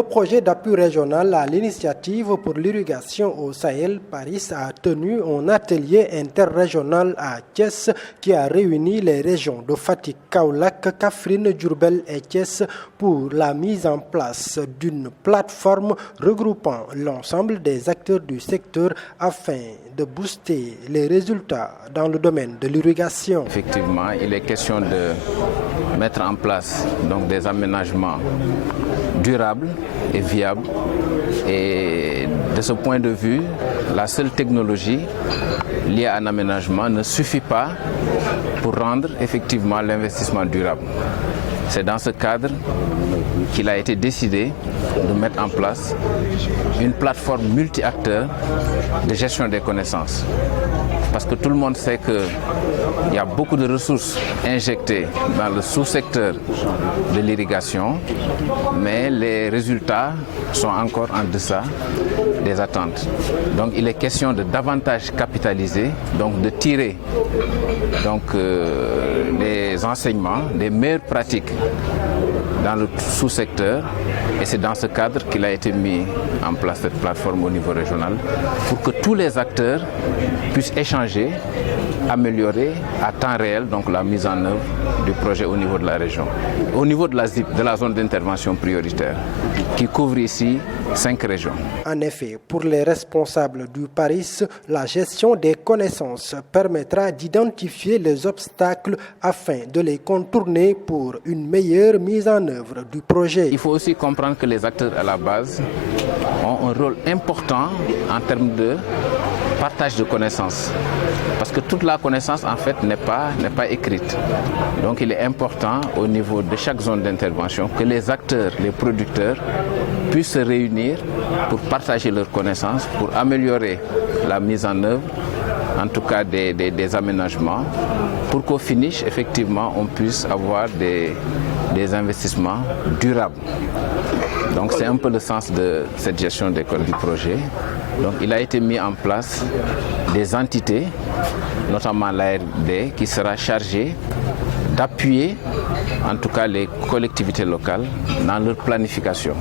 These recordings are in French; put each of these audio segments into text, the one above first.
Le projet d'appui régional à l'initiative pour l'irrigation au Sahel, Paris, a tenu un atelier interrégional à Thiès qui a réuni les régions de Fatick, Kaolack, Kaffrine, Diourbel et Thiès pour la mise en place d'une plateforme regroupant l'ensemble des acteurs du secteur afin de booster les résultats dans le domaine de l'irrigation. Effectivement, il est question de mettre en place donc des aménagements durables et viables. Et de ce point de vue, la seule technologie liée à un aménagement ne suffit pas pour rendre effectivement l'investissement durable. C'est dans ce cadre qu'il a été décidé de mettre en place une plateforme multi-acteurs de gestion des connaissances. Parce que tout le monde sait qu'il y a beaucoup de ressources injectées dans le sous-secteur de l'irrigation, mais les résultats sont encore en deçà des attentes. Donc il est question de davantage capitaliser, donc de tirer les enseignements, les meilleures pratiques dans le sous-secteur, et c'est dans ce cadre qu'il a été mis en place cette plateforme au niveau régional pour que tous les acteurs puissent échanger, améliorer à temps réel donc la mise en œuvre du projet au niveau de la région. Au niveau de la ZIP, de la zone d'intervention prioritaire, qui couvre ici 5 régions. En effet, pour les responsables du Paris, la gestion des connaissances permettra d'identifier les obstacles afin de les contourner pour une meilleure mise en œuvre du projet. Il faut aussi comprendre que les acteurs à la base ont un rôle important en termes de partage de connaissances. Parce que toute la connaissance en fait n'est pas écrite. Donc il est important au niveau de chaque zone d'intervention que les acteurs, les producteurs puissent se réunir pour partager leurs connaissances, pour améliorer la mise en œuvre, en tout cas des aménagements, pour qu'au finish, effectivement, on puisse avoir des investissements durables. Donc c'est un peu le sens de cette gestion d'école du projet. Donc il a été mis en place des entités, notamment l'ARD, qui sera chargée d'appuyer en tout cas les collectivités locales dans leur planification.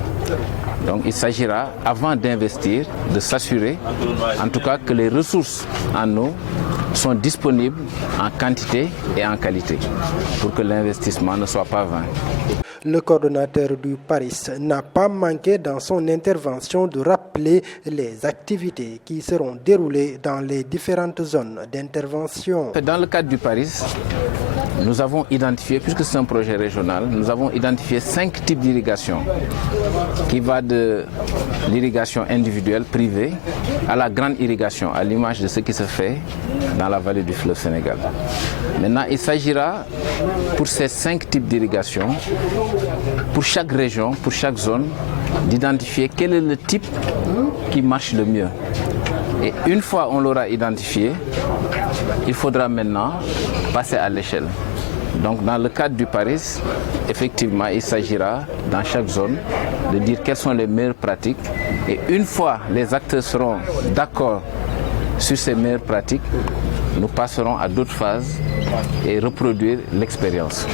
Donc il s'agira, avant d'investir, de s'assurer en tout cas que les ressources en eau sont disponibles en quantité et en qualité pour que l'investissement ne soit pas vain. Le coordonnateur du Paris n'a pas manqué dans son intervention de rappeler les activités qui seront déroulées dans les différentes zones d'intervention. Dans le cadre du Paris, nous avons identifié, puisque c'est un projet régional, nous avons identifié 5 types d'irrigation qui va de l'irrigation individuelle, privée, à la grande irrigation, à l'image de ce qui se fait dans la vallée du fleuve Sénégal. Maintenant, il s'agira pour ces 5 types d'irrigation, pour chaque région, pour chaque zone, d'identifier quel est le type qui marche le mieux. Et une fois on l'aura identifié, il faudra maintenant passer à l'échelle. Donc dans le cadre du Paris, effectivement, il s'agira dans chaque zone de dire quelles sont les meilleures pratiques. Et une fois les acteurs seront d'accord sur ces meilleures pratiques, nous passerons à d'autres phases et reproduire l'expérience.